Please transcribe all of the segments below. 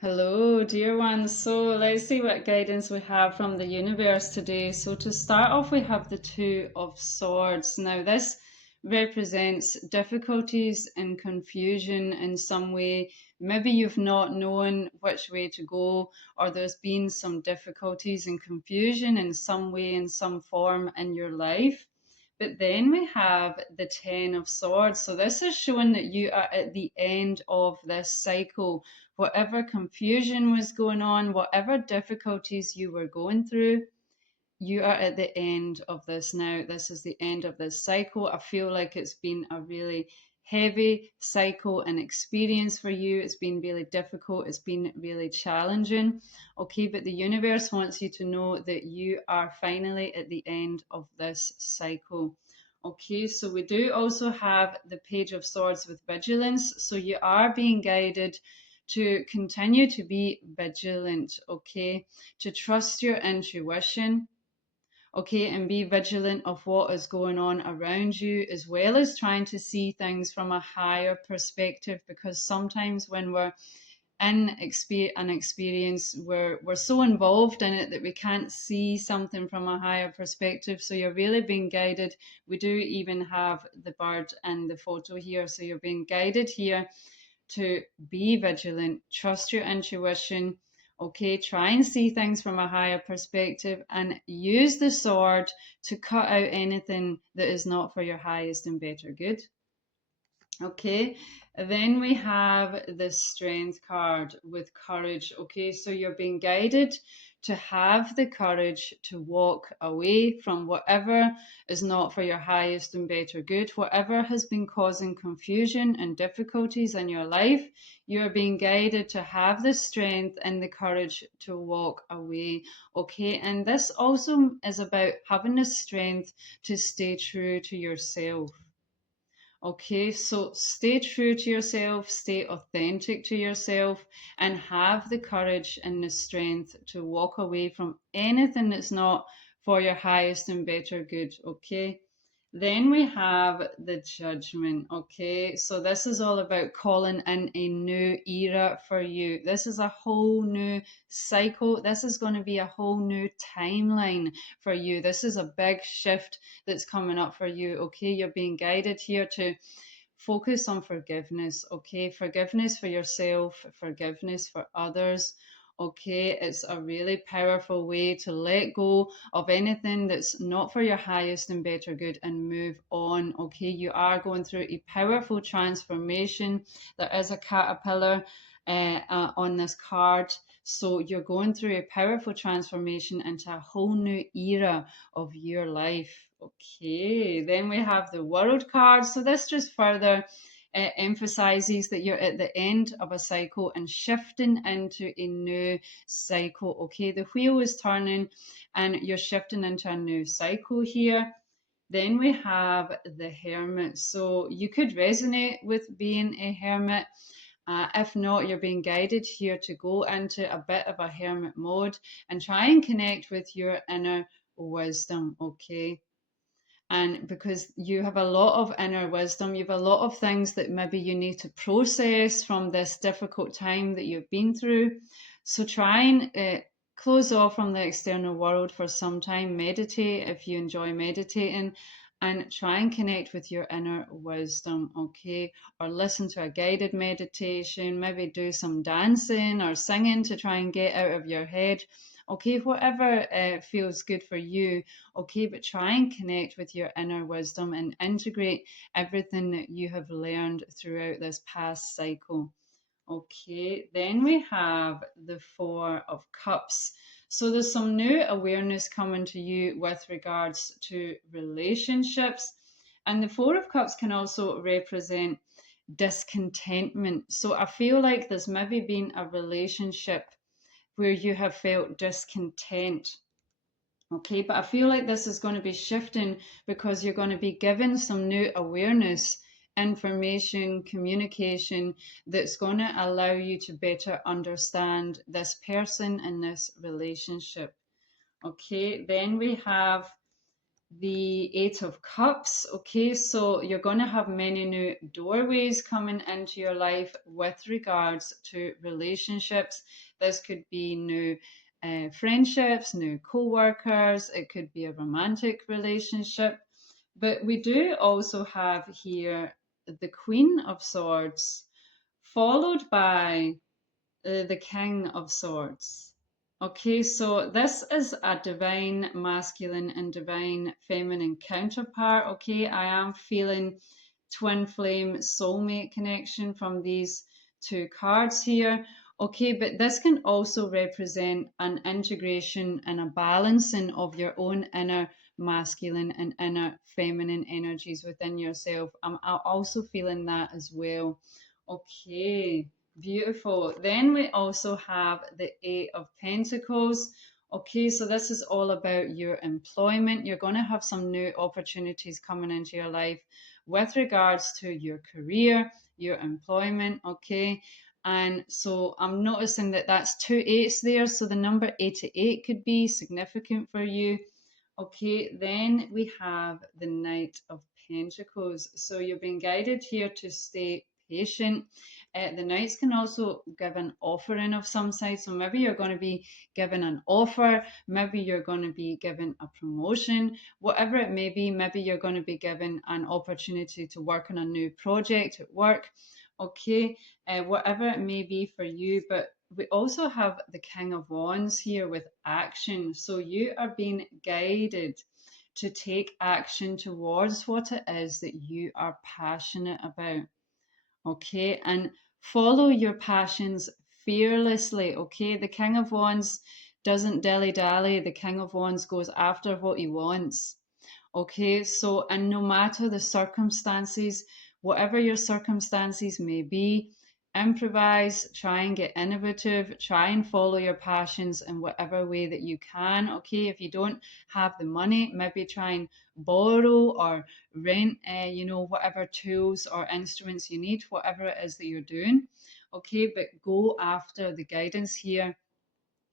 Hello, dear ones. So let's see what guidance we have from the universe today. So to start off, we have the Two of Swords. Now, this represents difficulties and confusion in some way. Maybe you've not known which way to go, or there's been some difficulties and confusion in some way, in some form in your life. But then we have the Ten of Swords. So this is showing that you are at the end of this cycle. Whatever confusion was going on, whatever difficulties you were going through, you are at the end of this now. This is the end of this cycle. I feel like it's been a really heavy cycle and experience for you. It's been really difficult. It's been really challenging. Okay, but the universe wants you to know that you are finally at the end of this cycle. Okay, so we do also have the Page of Swords with vigilance. So you are being guided to continue to be vigilant, okay, to trust your intuition, okay, and be vigilant of what is going on around you, as well as trying to see things from a higher perspective, because sometimes when we're in an experience, we're so involved in it that we can't see something from a higher perspective. So you're really being guided. We do even have the bird and the photo here, so you're being guided here to be vigilant, trust your intuition, okay? Try and see things from a higher perspective and use the sword to cut out anything that is not for your highest and better good. Okay, then we have the strength card with courage. Okay, so you're being guided to have the courage to walk away from whatever is not for your highest and better good, whatever has been causing confusion and difficulties in your life. You're being guided to have the strength and the courage to walk away. Okay, and this also is about having the strength to stay true to yourself. Okay, so stay true to yourself, stay authentic to yourself, and have the courage and the strength to walk away from anything that's not for your highest and better good. Okay, then we have the judgment. Okay, so this is all about calling in a new era for you. This is a whole new cycle. This is going to be a whole new timeline for you. This is a big shift that's coming up for you. Okay, you're being guided here to focus on forgiveness. Okay, forgiveness for yourself, forgiveness for others. Okay, it's a really powerful way to let go of anything that's not for your highest and better good and move on. Okay, you are going through a powerful transformation. There is a caterpillar on this card. So you're going through a powerful transformation into a whole new era of your life. Okay, then we have the World card. So this just further emphasizes that you're at the end of a cycle and shifting into a new cycle. Okay, the wheel is turning and you're shifting into a new cycle here. Then we have the Hermit. So you could resonate with being a hermit. If not, you're being guided here to go into a bit of a hermit mode and try and connect with your inner wisdom, okay? And because you have a lot of inner wisdom, you have a lot of things that maybe you need to process from this difficult time that you've been through. So try and close off from the external world for some time. Meditate if you enjoy meditating, and try and connect with your inner wisdom, okay? Or listen to a guided meditation, maybe do some dancing or singing to try and get out of your head. Okay, whatever feels good for you, okay, but try and connect with your inner wisdom and integrate everything that you have learned throughout this past cycle. Okay, then we have the Four of Cups. So there's some new awareness coming to you with regards to relationships. And the Four of Cups can also represent discontentment. So I feel like there's maybe been a relationship where you have felt discontent. Okay, but I feel like this is going to be shifting because you're going to be given some new awareness, information, communication that's going to allow you to better understand this person and this relationship. Okay, then we have the Eight of Cups. Okay, so you're going to have many new doorways coming into your life with regards to relationships. This could be new friendships, new co-workers, it could be a romantic relationship. But we do also have here the Queen of Swords, followed by the King of Swords. Okay, so this is a divine masculine and divine feminine counterpart. Okay, I am feeling twin flame soulmate connection from these two cards here. Okay, but this can also represent an integration and a balancing of your own inner masculine and inner feminine energies within yourself. I'm also feeling that as well. Okay. Beautiful. Then we also have the Eight of Pentacles. Okay, so this is all about your employment. You're going to have some new opportunities coming into your life with regards to your career, your employment. Okay, and so I'm noticing that that's two eights there. So the number 88 could be significant for you. Okay, then we have the Knight of Pentacles. So you're being guided here to stay patient. The Knights can also give an offering of some side. So maybe you're going to be given an offer, maybe you're going to be given a promotion, whatever it may be. Maybe you're going to be given an opportunity to work on a new project at work. Okay, whatever it may be for you. But we also have the King of Wands here with action. So you are being guided to take action towards what it is that you are passionate about. Okay, and follow your passions fearlessly. Okay, the King of Wands doesn't dilly dally, the King of Wands goes after what he wants. Okay, so, and no matter the circumstances, whatever your circumstances may be, improvise, try and get innovative, try and follow your passions in whatever way that you can. Okay, if you don't have the money, maybe try and borrow or rent, whatever tools or instruments you need, whatever it is that you're doing. Okay, but go after the guidance here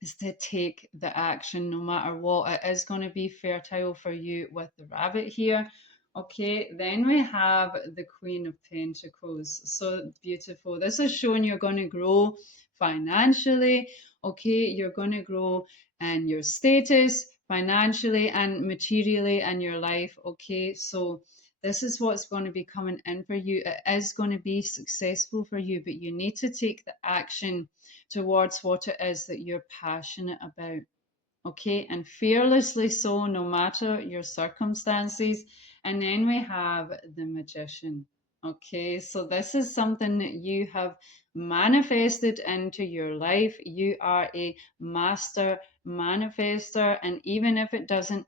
is to take the action no matter what. It is going to be fertile for you with the rabbit here. Okay, then we have the Queen of Pentacles. So beautiful. This is showing you're going to grow financially. Okay, you're going to grow in your status financially and materially in your life. Okay, so this is what's going to be coming in for you. It is going to be successful for you, but you need to take the action towards what it is that you're passionate about. Okay, and fearlessly so, no matter your circumstances. And then we have the Magician. Okay, so this is something that you have manifested into your life. You are a master manifester, and even if it doesn't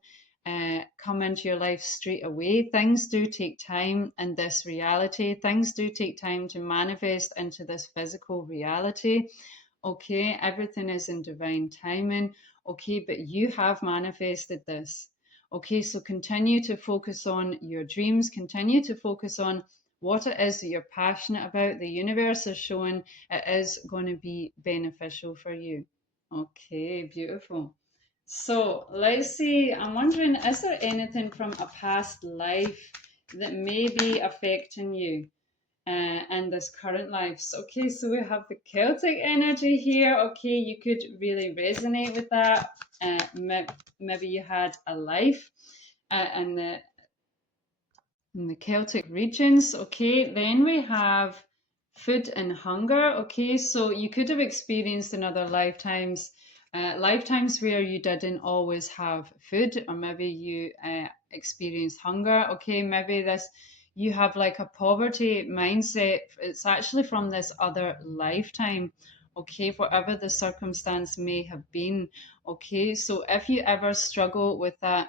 come into your life straight away, things do take time in this reality. Things do take time to manifest into this physical reality. Okay, everything is in divine timing. Okay, but you have manifested this. Okay, so continue to focus on your dreams, continue to focus on what it is that you're passionate about. The universe is showing it is going to be beneficial for you. Okay, beautiful. So let's see. I'm wondering, is there anything from a past life that may be affecting you? And this current lives. Okay, so we have the Celtic energy here. Okay, you could really resonate with that. Maybe you had a life in the Celtic regions. Okay, then we have food and hunger. Okay, so you could have experienced in other lifetimes. Lifetimes where you didn't always have food, or maybe you experienced hunger. Okay, maybe this you have like a poverty mindset. It's actually from this other lifetime. Okay, whatever the circumstance may have been. Okay, so if you ever struggle with that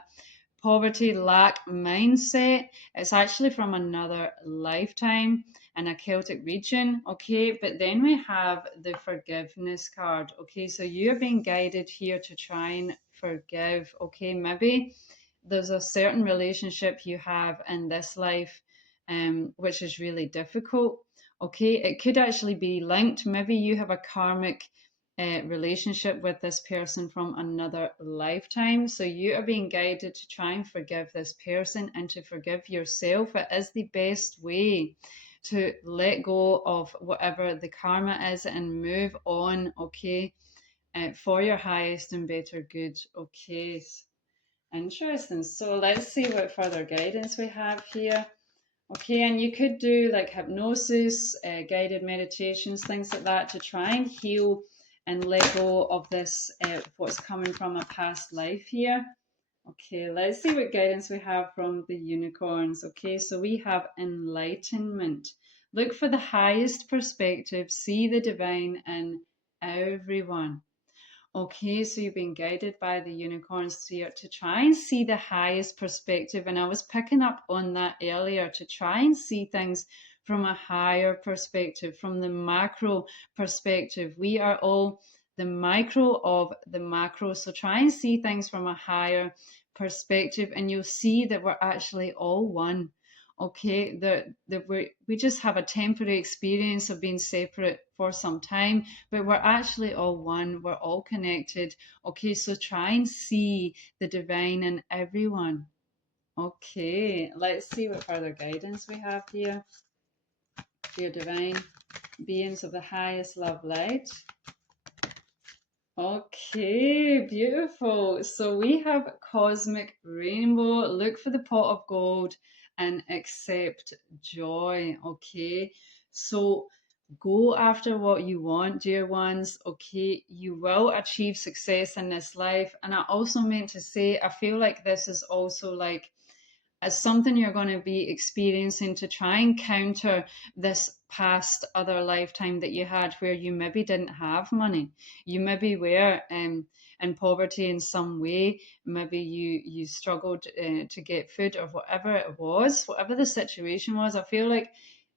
poverty lack mindset, it's actually from another lifetime in a Celtic region. Okay, but then we have the forgiveness card. Okay, so you're being guided here to try and forgive. Okay, maybe there's a certain relationship you have in this life which is really difficult. Okay, it could actually be linked. Maybe you have a karmic relationship with this person from another lifetime. So you are being guided to try and forgive this person and to forgive yourself. It is the best way to let go of whatever the karma is and move on, okay, for your highest and better good, okay. Interesting. So let's see what further guidance we have here. Okay, and you could do like hypnosis, guided meditations, things like that to try and heal and let go of this, what's coming from a past life here. Okay, let's see what guidance we have from the unicorns. Okay, so we have enlightenment. Look for the highest perspective, see the divine in everyone. Okay, so you've been guided by the unicorns here to try and see the highest perspective. And I was picking up on that earlier to try and see things from a higher perspective, from the macro perspective. We are all the micro of the macro. So try and see things from a higher perspective, and you'll see that we're actually all one. Okay, that we just have a temporary experience of being separate for some time, but we're actually all one, we're all connected. Okay, so try and see the divine in everyone. Okay, let's see what further guidance we have here. Dear divine beings of the highest love light. Okay, beautiful. So we have cosmic rainbow. Look for the pot of gold and accept joy. Okay, so go after what you want, dear ones. Okay, you will achieve success in this life. And I also meant to say, I feel like this is also like as something you're going to be experiencing to try and counter this past other lifetime that you had where you maybe didn't have money. You maybe were in poverty in some way. Maybe you struggled to get food or whatever it was, whatever the situation was. I feel like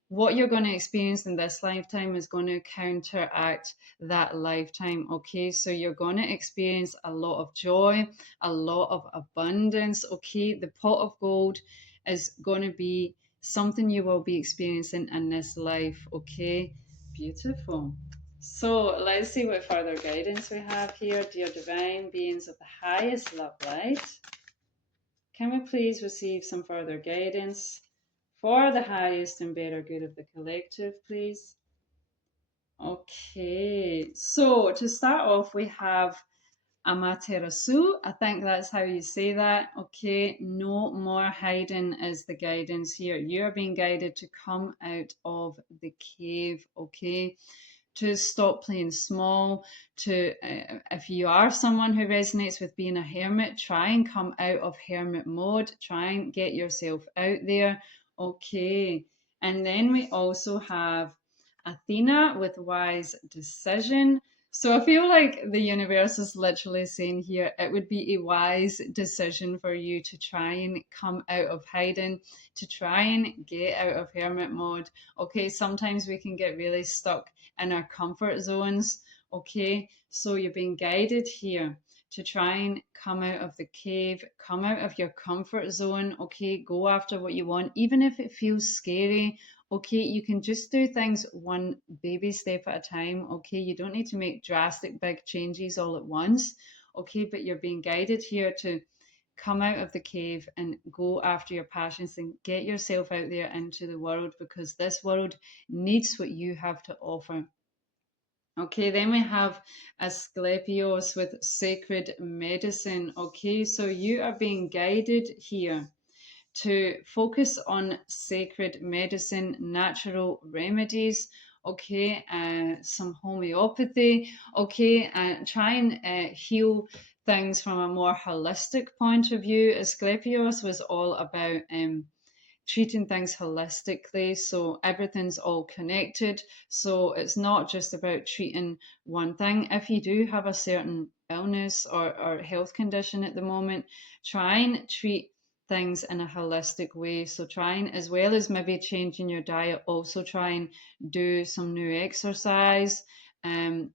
what you're going to experience in this lifetime is going to counteract that lifetime. Okay, so you're going to experience a lot of joy, a lot of abundance. Okay, the pot of gold is going to be something you will be experiencing in this life. Okay, beautiful. So let's see what further guidance we have here. Dear divine beings of the highest love light, can we please receive some further guidance for the highest and better good of the collective, please? Okay, so to start off, we have Amaterasu. I think that's how you say that. Okay, no more hiding is the guidance here. You're being guided to come out of the cave, okay? To stop playing small, to if you are someone who resonates with being a hermit, try and come out of hermit mode, try and get yourself out there. Okay, and then we also have Athena with wise decision. So I feel like the universe is literally saying here it would be a wise decision for you to try and come out of hiding, to try and get out of hermit mode. Okay, sometimes we can get really stuck in our comfort zones. Okay, so you're being guided here to try and come out of the cave, come out of your comfort zone. Okay, go after what you want, even if it feels scary. Okay, you can just do things one baby step at a time. Okay, you don't need to make drastic big changes all at once. Okay, but you're being guided here to come out of the cave and go after your passions and get yourself out there into the world, because this world needs what you have to offer. Okay, then we have Asclepios with sacred medicine. Okay, so you are being guided here to focus on sacred medicine, natural remedies, okay, some homeopathy, okay, and try and heal things from a more holistic point of view. Asclepios was all about treating things holistically, so everything's all connected. So it's not just about treating one thing. If you do have a certain illness or health condition at the moment, try and treat things in a holistic way. So try and, as well as maybe changing your diet, also try and do some new exercise,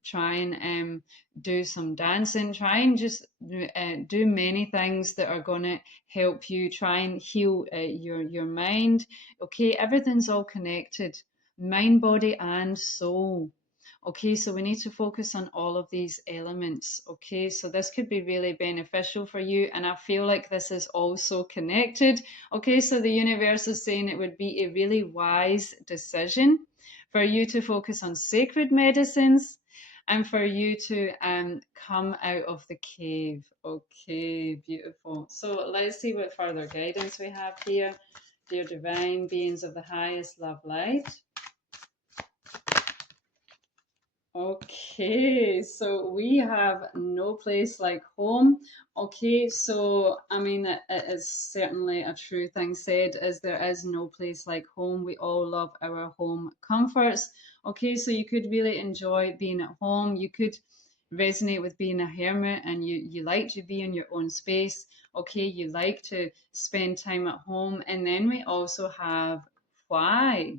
try and do some dancing, try and just do many things that are going to help you try and heal your mind. Okay, everything's all connected, mind, body, and soul. Okay, so we need to focus on all of these elements. Okay, so this could be really beneficial for you, and I feel like this is also connected. Okay, so the universe is saying it would be a really wise decision for you to focus on sacred medicines and for you to come out of the cave. Okay, beautiful. So let's see what further guidance we have here. Dear divine beings of the highest love light. Okay, so we have no place like home. Okay, so I mean, it is certainly a true thing said, as there is no place like home. We all love our home comforts. Okay, so you could really enjoy being at home. You could resonate with being a hermit, and you like to be in your own space. Okay, you like to spend time at home. And then we also have why.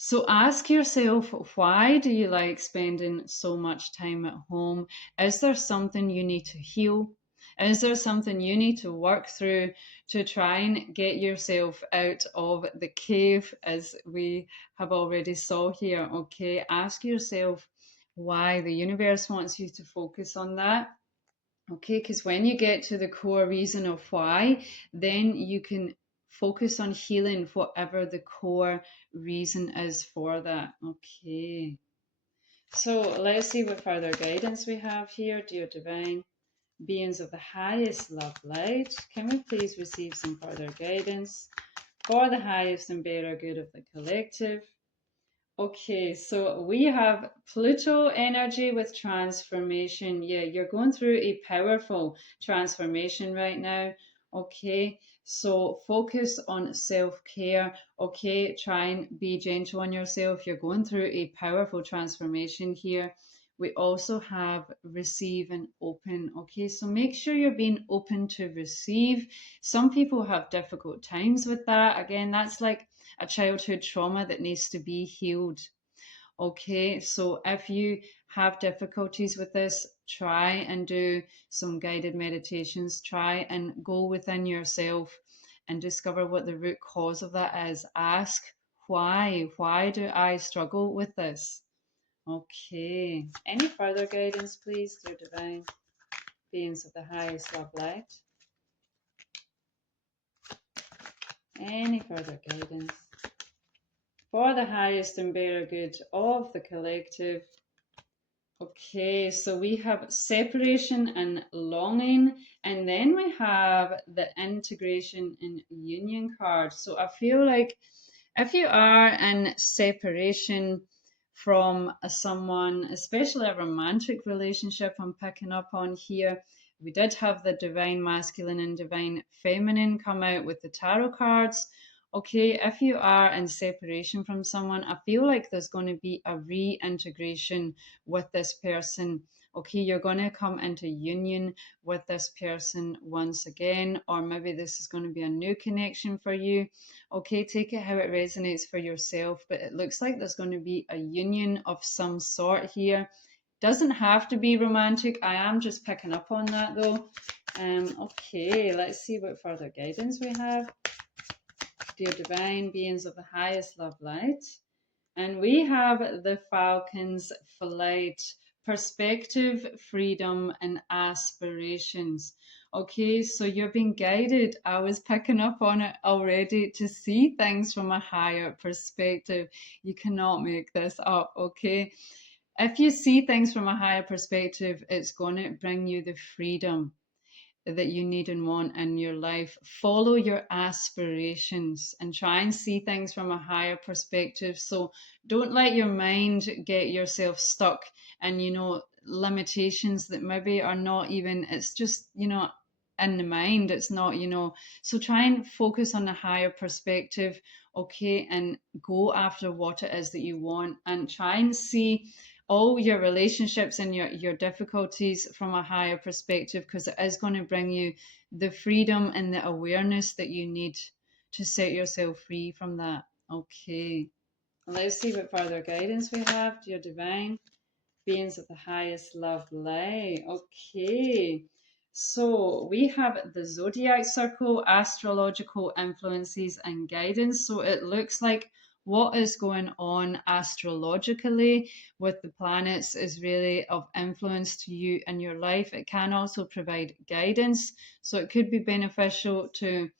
So ask yourself, why do you like spending so much time at home? Is there something you need to heal? Is there something you need to work through to try and get yourself out of the cave, as we have already saw here? Okay, ask yourself why. The universe wants you to focus on that. Okay, because when you get to the core reason of why, then you can focus on healing whatever the core reason is for that. Okay, so let's see what further guidance we have here, dear divine beings of the highest love light. Can we please receive some further guidance for the highest and better good of the collective? Okay, so we have Pluto energy with transformation. Yeah, you're going through a powerful transformation right now. Okay, so focus on self-care. Okay, try and be gentle on yourself. You're going through a powerful transformation here. We also have receive and open. Okay, so make sure you're being open to receive. Some people have difficult times with that. Again, that's like a childhood trauma that needs to be healed. Okay, so if you have difficulties with this, try and do some guided meditations. Try and go within yourself and discover what the root cause of that is. Ask why. Why do I struggle with this? Okay. Any further guidance, please, dear divine beings of the highest love light? Any further guidance for the highest and better good of the collective? Okay, so we have separation and longing, and then we have the integration and union card. So I feel like if you are in separation from someone, especially a romantic relationship, I'm picking up on here. We did have the divine masculine and divine feminine come out with the tarot cards. Okay, if you are in separation from someone, I feel like there's going to be a reintegration with this person. Okay, you're going to come into union with this person once again, or maybe this is going to be a new connection for you. Okay, take it how it resonates for yourself, but it looks like there's going to be a union of some sort here. Doesn't have to be romantic. I am just picking up on that though. Okay, let's see what further guidance we have. Dear divine beings of the highest love light. And we have the Falcon's flight, perspective, freedom, and aspirations. Okay, so you're being guided. I was picking up on it already to see things from a higher perspective. You cannot make this up, okay? If you see things from a higher perspective, it's going to bring you the freedom that you need and want in your life. Follow your aspirations and try and see things from a higher perspective. So don't let your mind get yourself stuck in, limitations that maybe are not even, it's just, in the mind. It's not, so try and focus on a higher perspective, okay, and go after what it is that you want, and try and see all your relationships and your difficulties from a higher perspective, because it is going to bring you the freedom and the awareness that you need to set yourself free from that. Okay, let's see what further guidance we have, dear divine beings of the highest love light. Okay, so we have the zodiac circle, astrological influences and guidance. So it looks like what is going on astrologically with the planets is really of influence to you and your life. It can also provide guidance, so it could be beneficial to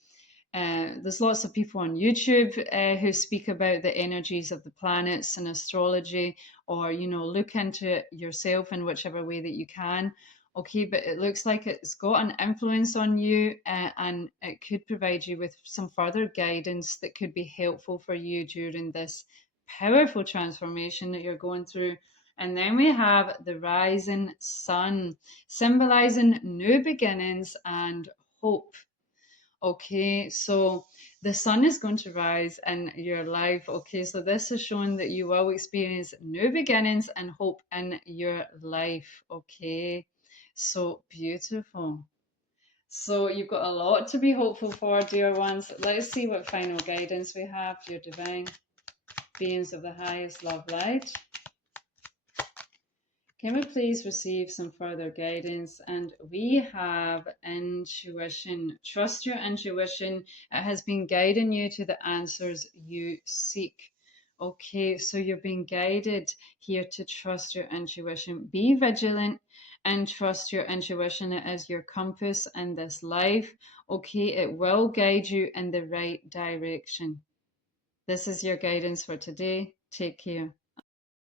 there's lots of people on YouTube who speak about the energies of the planets and astrology, or look into it yourself in whichever way that you can. Okay, but it looks like it's got an influence on you, and it could provide you with some further guidance that could be helpful for you during this powerful transformation that you're going through. And then we have the rising sun, symbolizing new beginnings and hope. Okay, so the sun is going to rise in your life. Okay, so this is showing that you will experience new beginnings and hope in your life. Okay, so beautiful. So you've got a lot to be hopeful for, dear ones. Let's see what final guidance we have, your divine beings of the highest love light. Can we please receive some further guidance? And we have intuition. Trust your intuition. It has been guiding you to the answers you seek. Okay, so you're being guided here to trust your intuition. Be vigilant and trust your intuition. It is your compass in this life. Okay, it will guide you in the right direction. This is your guidance for today. Take care.